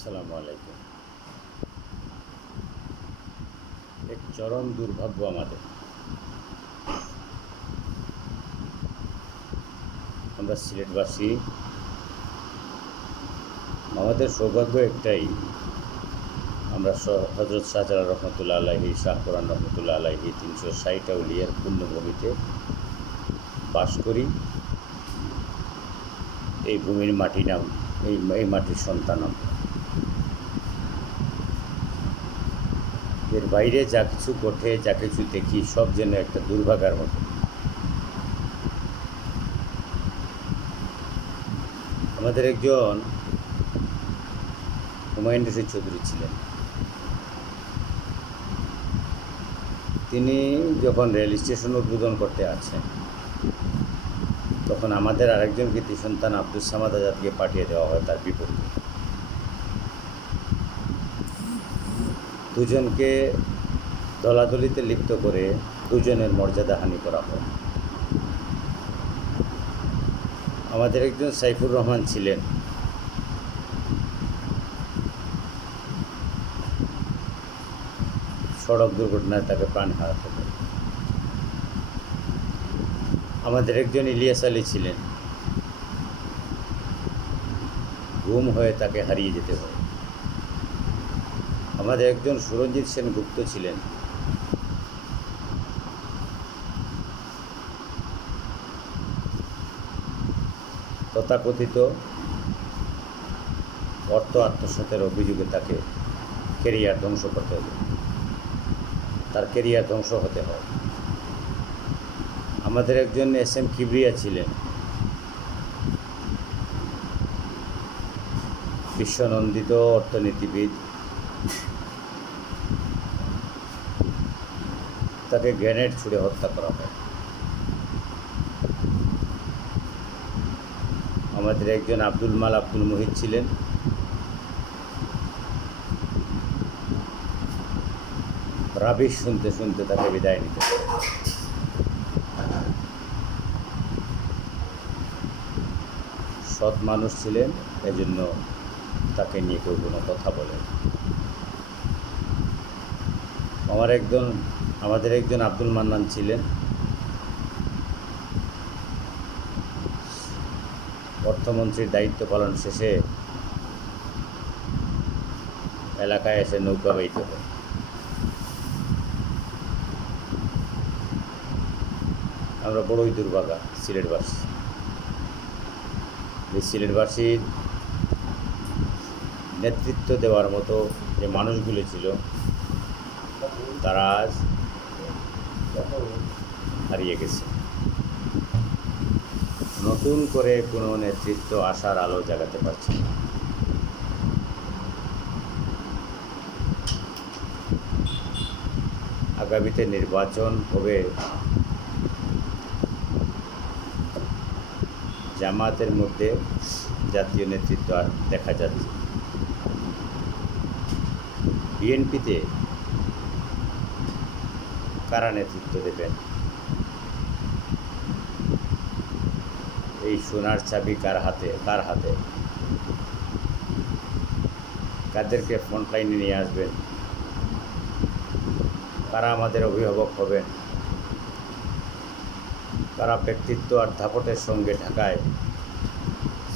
আসসালামু আলাইকুম। এক চরম দুর্ভাগ্য আমাদের। আমরা সিলেটবাসী, আমাদের সৌভাগ্য একটাই, আমরা হজরত শাহজালাল রহমতুল্লাহ আলাইহি, শাহ কোরআন রহমতুল্লাহ আলাইহি 360 আউলিয়ার পুণ্যভূমিতে বাস করি। এই ভূমির মাটি নাম, এই মাটির সন্তান আমরা। এর বাইরে যা কিছু ঘটে, যা কিছু দেখি, সব যেন একটা দুর্ভাগ্যের মতো। আমাদের একজন হুমায়ুন রশিদ চৌধুরী ছিলেন। তিনি যখন রেল স্টেশন উদ্বোধন করতে আছেন, তখন আমাদের আরেকজন কৃতি সন্তান আব্দুস সামাদ আজাদকে পাঠিয়ে দেওয়া হয় তার বিপরীতে। দুজনকে দলাদলিতে লিপ্ত করে দুজনের মর্যাদাহানি করা হয়। আমাদের একজন সাইফুর রহমান ছিলেন, সড়ক দুর্ঘটনায় তাকে প্রাণ হারাতে হয়। আমাদের একজন ইলিয়াস আলী ছিলেন, গুম হয়ে তাকে হারিয়ে যেতে হয়। আমাদের একজন সুরঞ্জিত সেনগুপ্ত ছিলেন, তথাকথিত অর্থ আত্মসাতের অভিযোগে তাকে কেরিয়ার ধ্বংস করতে হবে, তার কেরিয়ার ধ্বংস হতে হয়। আমাদের একজন এস.এম. কিবরিয়া ছিলেন, বিশ্বনন্দিত অর্থনীতিবিদ, তাকে গ্রেনেড ছুড়ে হত্যা করা হয়। আমাদের একজন আব্দুল মাল আব্দুল মুহিত ছিলেন, রাবিশ শুনতে শুনতে তাকে বিদায় নিতে হয়। সৎ মানুষ ছিলেন, এজন্য তাকে নিয়ে কেউ কোনো কথা বলে। আমাদের একজন আব্দুল মান্নান ছিলেন, অর্থমন্ত্রীর দায়িত্ব পালন শেষে এলাকায় এসে নৌকা বাইতে হয়। আমরা বড়ই দুর্ভাগা সিলেটবাসী। এই সিলেটবাসীর নেতৃত্ব দেওয়ার মতো যে মানুষগুলি ছিল, তারা আজ হারিয়ে গেছে। নতুন করে কোনো নেতৃত্ব আসার আলো জাগাতে পারছে না। আগামীতে নির্বাচন হবে, জামাতের মধ্যে জাতীয় নেতৃত্ব আর দেখা যাচ্ছে। বিএনপিতে কারা নেতৃত্ব দেবেন? এই সোনার চাবি কার হাতে? কাদেরকে ফ্রন্টলাইনে নিয়ে আসবেন? কারা আমাদের অভিভাবক হবেন? কারা ব্যক্তিত্ব আর দাপটের সঙ্গে ঢাকায়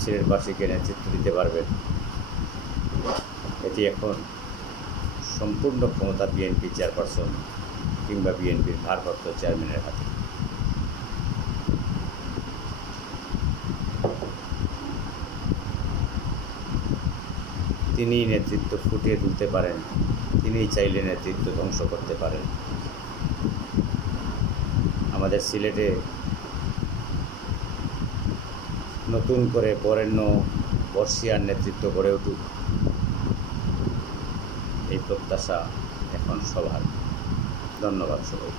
সিলেটবাসীকে নেতৃত্ব দিতে পারবেন? এটি এখন সম্পূর্ণ ক্ষমতা বিএনপি চেয়ারপারসন কিংবা বিএনপির ভারপ্রাপ্ত চেয়ারম্যানের হাতে। তিনিই নেতৃত্ব ফুটিয়ে তুলতে পারেন, তিনিই চাইলে নেতৃত্ব ধ্বংস করতে পারেন। আমাদের সিলেটে নতুন করে বরেণ্য বর্ষিয়ার নেতৃত্ব গড়ে উঠুক, এই প্রত্যাশা এখন সবার। ধন্যবাদ সবাই।